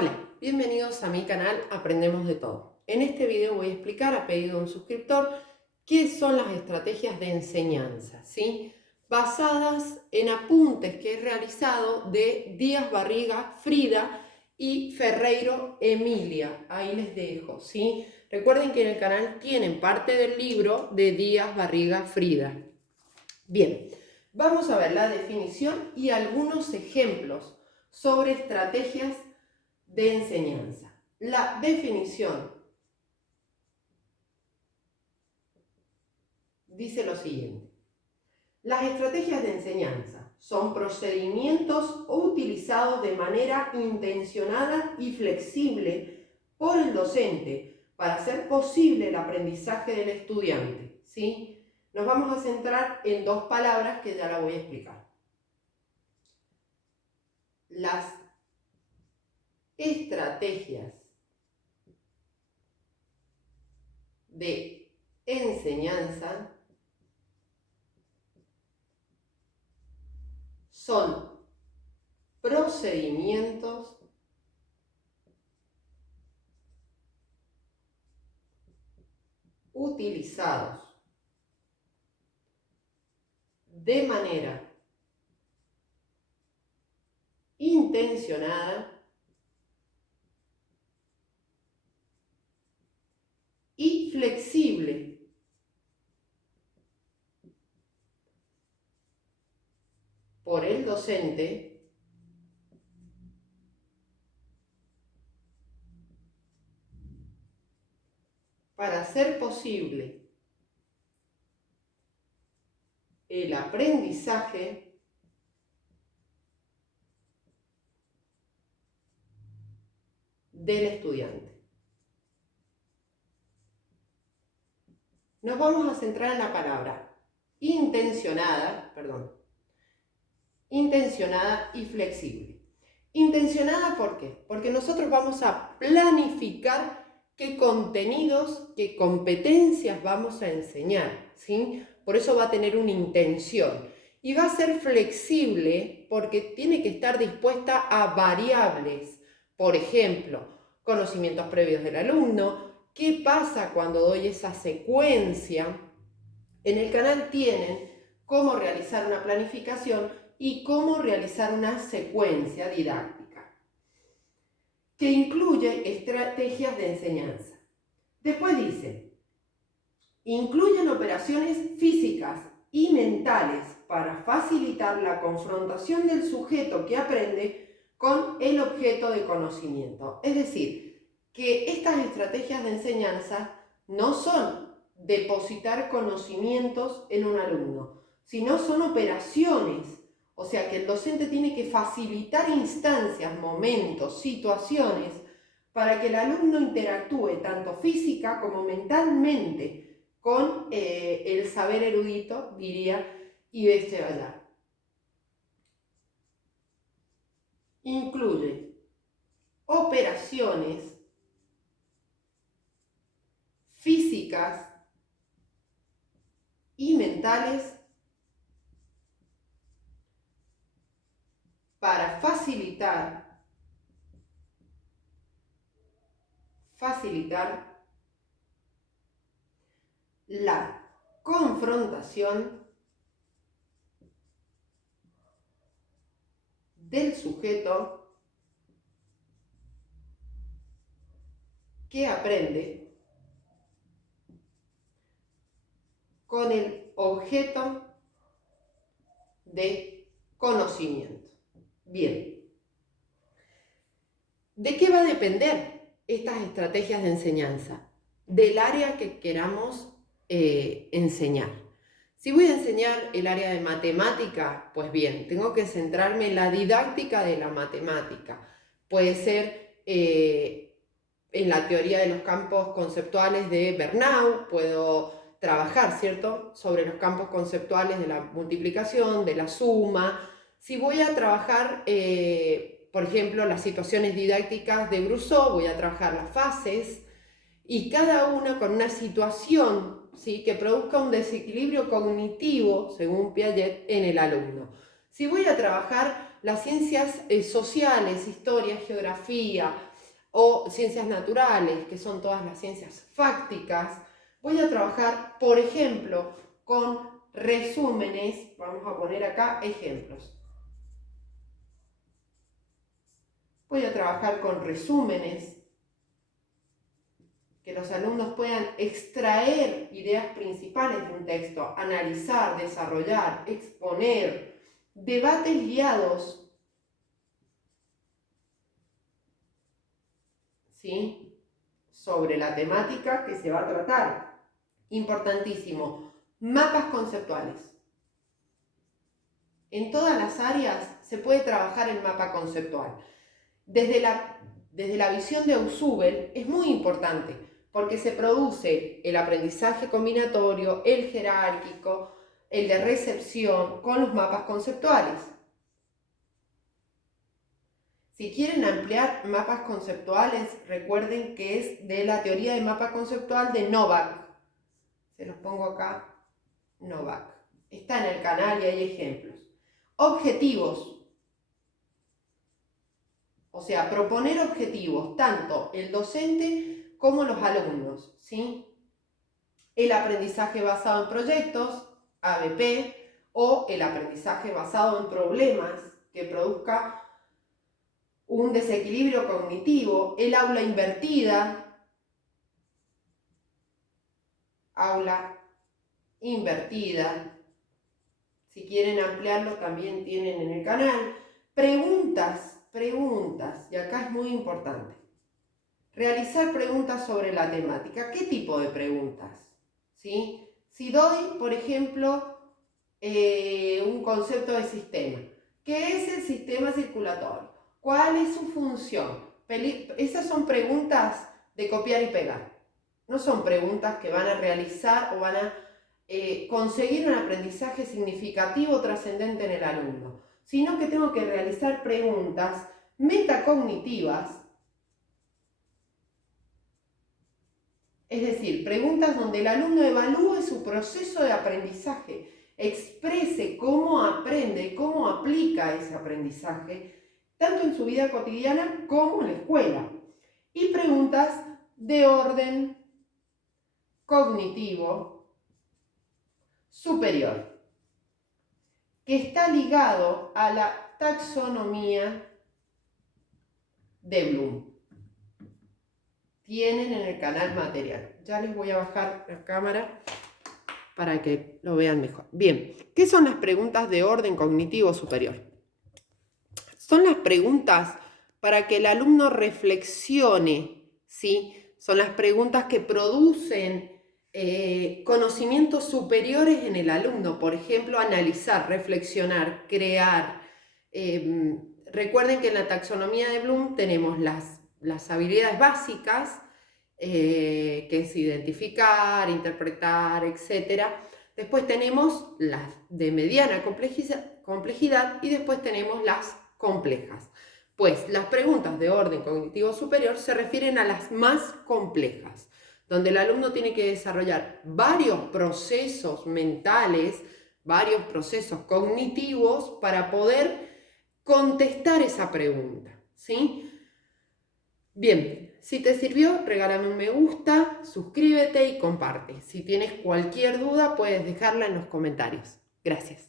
Hola, bienvenidos a mi canal Aprendemos de Todo. En este video voy a explicar, a pedido de un suscriptor, qué son las estrategias de enseñanza, ¿sí? Basadas en apuntes que he realizado de Díaz Barriga Frida y Ferreiro Emilia. Ahí les dejo, ¿sí? Recuerden que en el canal tienen parte del libro de Díaz Barriga Frida. Bien, vamos a ver la definición y algunos ejemplos sobre estrategias de enseñanza. La definición dice lo siguiente: las estrategias de enseñanza son procedimientos utilizados de manera intencionada y flexible por el docente para hacer posible el aprendizaje del estudiante, ¿sí? Nos vamos a centrar en dos palabras que ya la voy a explicar. Las estrategias de enseñanza son procedimientos utilizados de manera intencionada y flexible por el docente para hacer posible el aprendizaje del estudiante. Nos vamos a centrar en la palabra intencionada y flexible. Intencionada, ¿por qué? Porque nosotros vamos a planificar qué contenidos, qué competencias vamos a enseñar, ¿sí? Por eso va a tener una intención. Y va a ser flexible porque tiene que estar dispuesta a variables. Por ejemplo, conocimientos previos del alumno. ¿Qué pasa cuando doy esa secuencia? En el canal tienen cómo realizar una planificación y cómo realizar una secuencia didáctica que incluye estrategias de enseñanza. Después dice, incluyen operaciones físicas y mentales para facilitar la confrontación del sujeto que aprende con el objeto de conocimiento. Es decir, que estas estrategias de enseñanza no son depositar conocimientos en un alumno, sino son operaciones. O sea que el docente tiene que facilitar instancias, momentos, situaciones para que el alumno interactúe tanto física como mentalmente con el saber erudito, diría Yves Chevallat. Incluye operaciones físicas y mentales para facilitar la confrontación del sujeto que aprende con el objeto de conocimiento. Bien, ¿de qué va a depender estas estrategias de enseñanza? Del área que queramos enseñar. Si voy a enseñar el área de matemática, pues bien, tengo que centrarme en la didáctica de la matemática. Puede ser en la teoría de los campos conceptuales de Bernoulli, puedo trabajar, ¿cierto?, sobre los campos conceptuales de la multiplicación, de la suma. Si voy a trabajar, por ejemplo, las situaciones didácticas de Brousseau, voy a trabajar las fases, y cada una con una situación, ¿sí?, que produzca un desequilibrio cognitivo, según Piaget, en el alumno. Si voy a trabajar las ciencias sociales, historia, geografía, o ciencias naturales, que son todas las ciencias fácticas, voy a trabajar, por ejemplo, con resúmenes. Vamos a poner acá ejemplos. Voy a trabajar con resúmenes, que los alumnos puedan extraer ideas principales de un texto, analizar, desarrollar, exponer, debates guiados, ¿sí?, sobre la temática que se va a tratar. Importantísimo, mapas conceptuales. En todas las áreas se puede trabajar el mapa conceptual. Desde la visión de Ausubel es muy importante, porque se produce el aprendizaje combinatorio, el jerárquico, el de recepción con los mapas conceptuales. Si quieren ampliar mapas conceptuales, recuerden que es de la teoría de mapa conceptual de Novak. Se los pongo acá, Novak. Está en el canal y hay ejemplos. Objetivos. O sea, proponer objetivos, tanto el docente como los alumnos, ¿sí? El aprendizaje basado en proyectos, ABP, o el aprendizaje basado en problemas que produzca un desequilibrio cognitivo, el aula invertida, si quieren ampliarlo también tienen en el canal. Preguntas, y acá es muy importante. Realizar preguntas sobre la temática. ¿Qué tipo de preguntas? ¿Sí? Si doy, por ejemplo, un concepto de sistema. ¿Qué es el sistema circulatorio? ¿Cuál es su función? Esas son preguntas de copiar y pegar. No son preguntas que van a realizar o van a conseguir un aprendizaje significativo o trascendente en el alumno, sino que tengo que realizar preguntas metacognitivas, es decir, preguntas donde el alumno evalúe su proceso de aprendizaje, exprese cómo aprende, cómo aplica ese aprendizaje, tanto en su vida cotidiana como en la escuela. Y preguntas de orden cognitivo superior, que está ligado a la taxonomía de Bloom. Tienen en el canal material. Ya les voy a bajar la cámara para que lo vean mejor. Bien, ¿qué son las preguntas de orden cognitivo superior? Son las preguntas para que el alumno reflexione, ¿sí? Son las preguntas que producen conocimientos superiores en el alumno. Por ejemplo, analizar, reflexionar, crear. Recuerden que en la taxonomía de Bloom tenemos las habilidades básicas, que es identificar, interpretar, etc. Después tenemos las de mediana complejidad y después tenemos las complejas. Pues las preguntas de orden cognitivo superior se refieren a las más complejas, donde el alumno tiene que desarrollar varios procesos mentales, varios procesos cognitivos para poder contestar esa pregunta, ¿sí? Bien, si te sirvió, regálame un me gusta, suscríbete y comparte. Si tienes cualquier duda, puedes dejarla en los comentarios. Gracias.